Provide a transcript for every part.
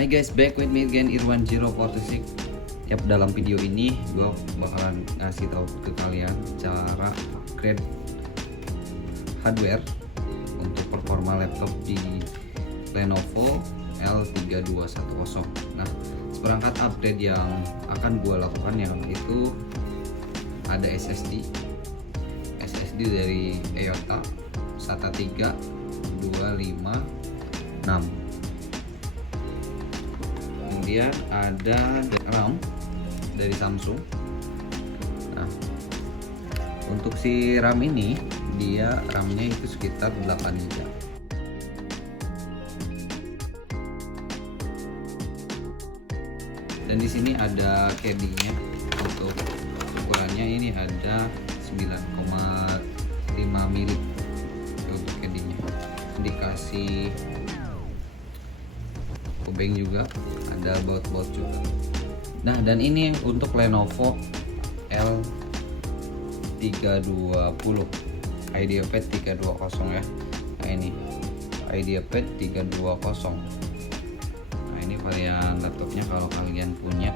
Hi guys, back with me again Irwan 046. Yap, dalam video ini gue bakalan ngasih tahu ke kalian cara upgrade hardware untuk performa laptop di Lenovo L3210. Nah, seperangkat upgrade yang akan gue lakukan yaitu ada SSD dari EOTA SATA 3 256. Kemudian ada RAM dari Samsung. Nah, untuk si RAM ini dia RAM-nya itu sekitar 8 GB. Dan di sini ada CAD-nya. Untuk ukurannya ini ada 9,5 mili untuk CAD-nya. Dikasih kubeng juga, ada baut-baut juga. Nah, dan ini untuk Lenovo L320 IdeaPad 320 ya. Nah, ini IdeaPad 320. Nah, ini varian laptopnya kalau kalian punya.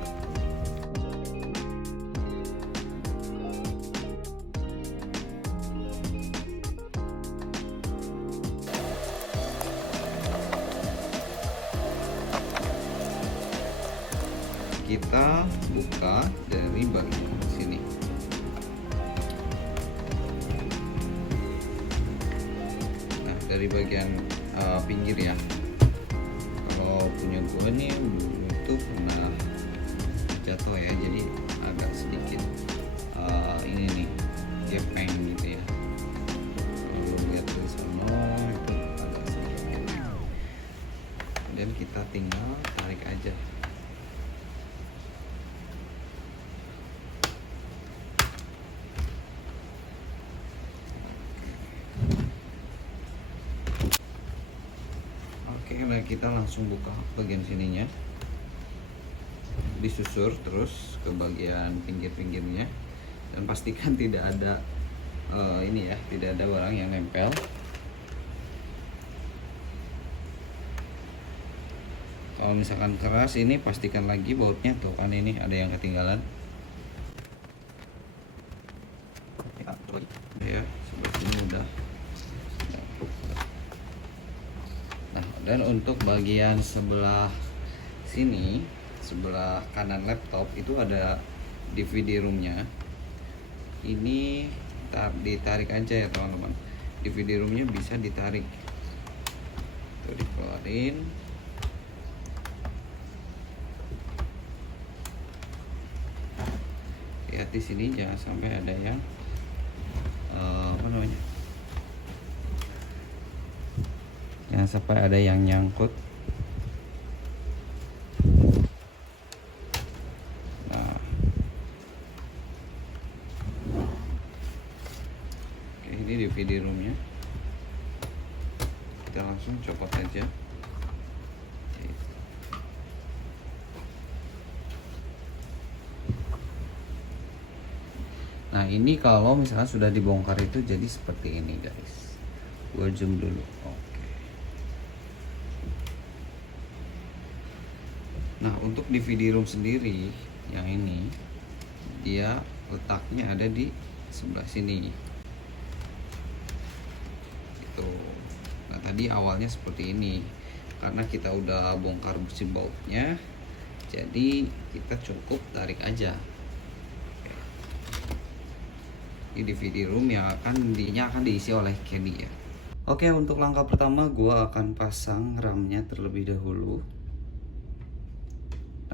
Kita buka dari bagian sini. Nah, dari bagian pinggir ya. Kalau punya gue nih itu pernah jatuh ya, jadi agak sedikit ini nih gepeng gitu ya. Kalau lihat dari sana itu agak sedikit gepeng. Dan kita tinggal tarik aja. Oke, nah kita langsung buka bagian sininya, disusur terus ke bagian pinggir-pinggirnya, dan pastikan tidak ada ini ya, tidak ada barang yang nempel. Kalau misalkan keras ini pastikan lagi bautnya, tuh kan ini ada yang ketinggalan ya, sebelah sini udah. Dan untuk bagian sebelah sini, sebelah kanan laptop itu ada DVD roomnya. Ini ditarik aja ya teman-teman. DVD roomnya bisa ditarik, tuh dikeluarin. Lihat di sini jangan sampai ada yang apa namanya, jangan sampai ada yang nyangkut. Nah, oke, ini DVD roomnya, kita langsung copot aja. Nah, ini kalau misalnya sudah dibongkar itu jadi seperti ini guys. Gua zoom dulu. Oke. Nah, untuk DVD room sendiri yang ini, dia letaknya ada di sebelah sini. Itu. Nah, tadi awalnya seperti ini. Karena kita udah bongkar besi bautnya, jadi kita cukup tarik aja. Di DVD room yang akan diisi oleh CAD ya. Oke, untuk langkah pertama gua akan pasang RAM-nya terlebih dahulu.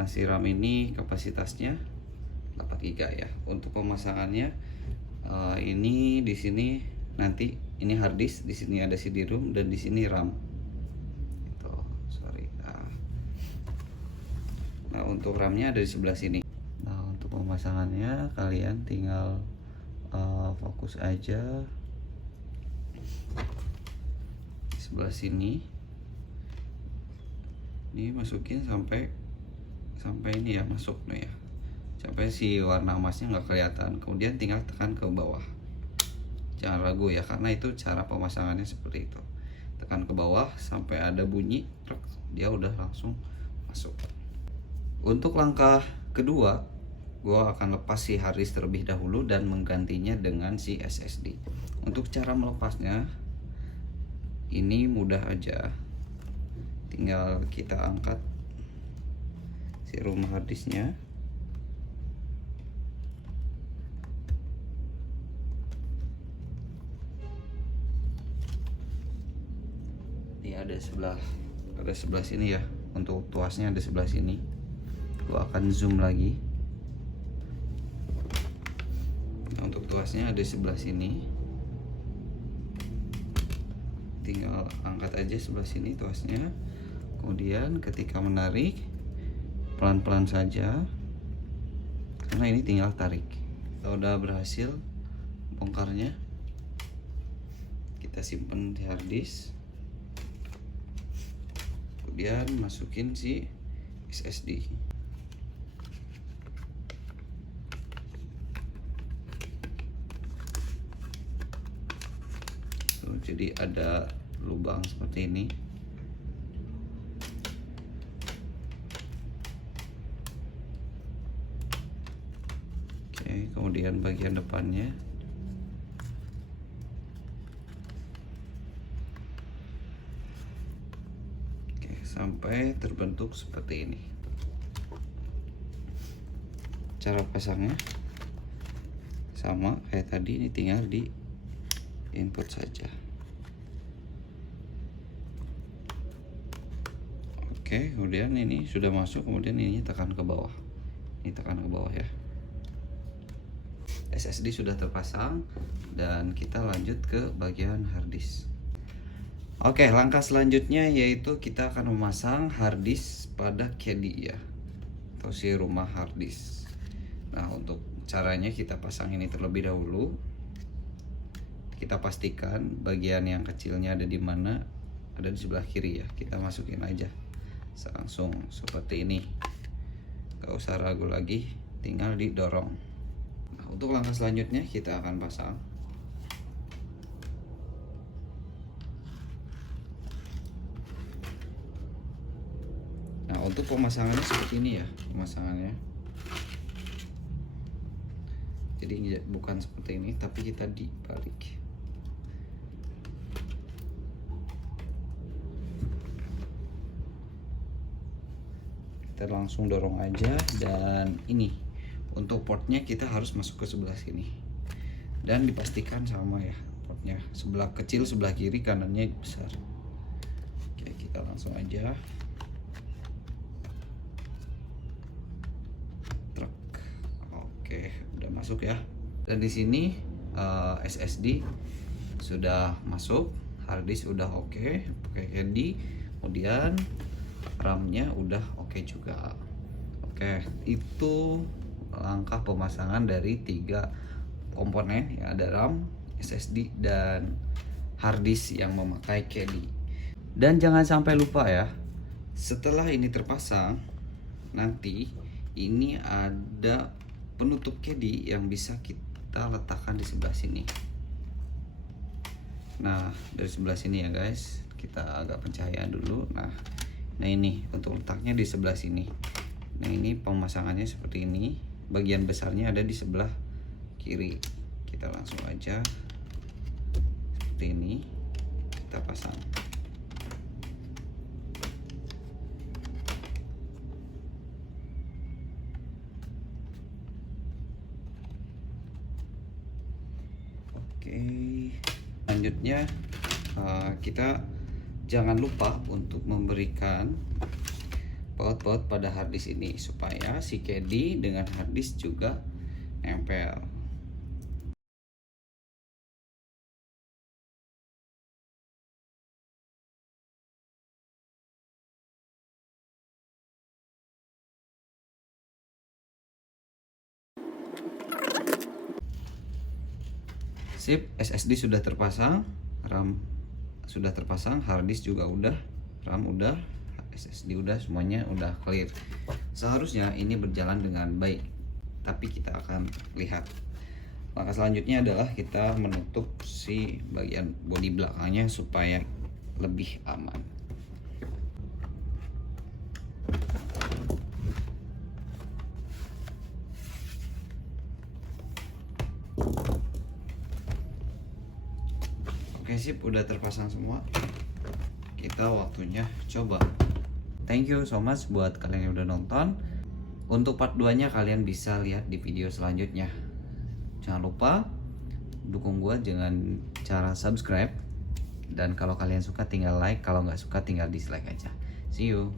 Nah, si RAM ini kapasitasnya 8 GB ya. Untuk pemasangannya ini di sini nanti ini hard disk, di sini ada CD-ROM, dan di sini RAM. Itu, sorry. Nah, untuk RAM-nya ada di sebelah sini. Nah, untuk pemasangannya kalian tinggal fokus aja di sebelah sini. Ini masukin sampai ini ya, masuk nih ya, sampai si warna emasnya nggak kelihatan. Kemudian tinggal tekan ke bawah, jangan ragu ya, karena itu cara pemasangannya seperti itu. Tekan ke bawah sampai ada bunyi, dia udah langsung masuk. Untuk langkah kedua, gue akan lepas si hard disk terlebih dahulu dan menggantinya dengan si SSD. Untuk cara melepasnya ini mudah aja, tinggal kita angkat si rumah hard disknya. Ini ada sebelah sini ya, untuk tuasnya ada sebelah sini. Gua akan zoom lagi. Nah, untuk tuasnya ada sebelah sini, tinggal angkat aja sebelah sini tuasnya. Kemudian ketika menarik, pelan-pelan saja, karena ini tinggal tarik. Kita udah berhasil bongkarnya, kita simpen di hard disk, kemudian masukin si SSD. Jadi ada lubang seperti ini. Oke, kemudian bagian depannya sampai terbentuk seperti ini. Cara pasangnya sama kayak tadi, ini tinggal di input saja. Oke, kemudian ini sudah masuk, kemudian ini tekan ke bawah. Ini tekan ke bawah ya. SSD sudah terpasang dan kita lanjut ke bagian hard disk. Oke, langkah selanjutnya yaitu kita akan memasang hard disk pada caddy ya, atau si rumah hard disk. Nah, untuk caranya kita pasang ini terlebih dahulu. Kita pastikan bagian yang kecilnya ada di mana, ada di sebelah kiri ya. Kita masukin aja langsung seperti ini, gak usah ragu lagi, tinggal didorong. Nah, untuk langkah selanjutnya kita akan pasang. Nah, untuk pemasangannya seperti ini ya, pemasangannya. Jadi bukan seperti ini, tapi kita dibalik. Kita langsung dorong aja, dan ini untuk portnya kita harus masuk ke sebelah sini dan dipastikan sama ya, portnya sebelah kecil sebelah kiri, kanannya besar. Oke, kita langsung aja truk. Oke, udah masuk ya. Dan di sini SSD sudah masuk, hard disk udah oke, pakai caddy, kemudian RAM-nya udah oke juga. Oke, itu langkah pemasangan dari 3 komponen yang ada RAM, SSD, dan hard disk yang memakai caddy. Dan jangan sampai lupa ya, setelah ini terpasang, nanti ini ada penutup caddy yang bisa kita letakkan di sebelah sini. Nah, dari sebelah sini ya guys, kita agak pencahayaan dulu. Nah ini untuk letaknya di sebelah sini. Nah, ini pemasangannya seperti ini. Bagian besarnya ada di sebelah kiri. Kita langsung aja seperti ini, kita pasang. Oke, selanjutnya kita jangan lupa untuk memberikan baut-baut pada hard disk ini supaya si caddy dengan hard disk juga nempel. Sip, SSD sudah terpasang, RAM sudah terpasang, hard disk juga udah, RAM udah, SSD udah, semuanya udah clear. Seharusnya ini berjalan dengan baik, tapi kita akan lihat. Langkah selanjutnya adalah kita menutup si bagian bodi belakangnya supaya lebih aman. Oke sip, udah terpasang semua. Kita waktunya coba. Thank you so much buat kalian yang udah nonton. Untuk part 2 nya kalian bisa lihat di video selanjutnya. Jangan lupa dukung gua dengan cara subscribe. Dan kalau kalian suka tinggal like, kalau nggak suka tinggal dislike aja. See you.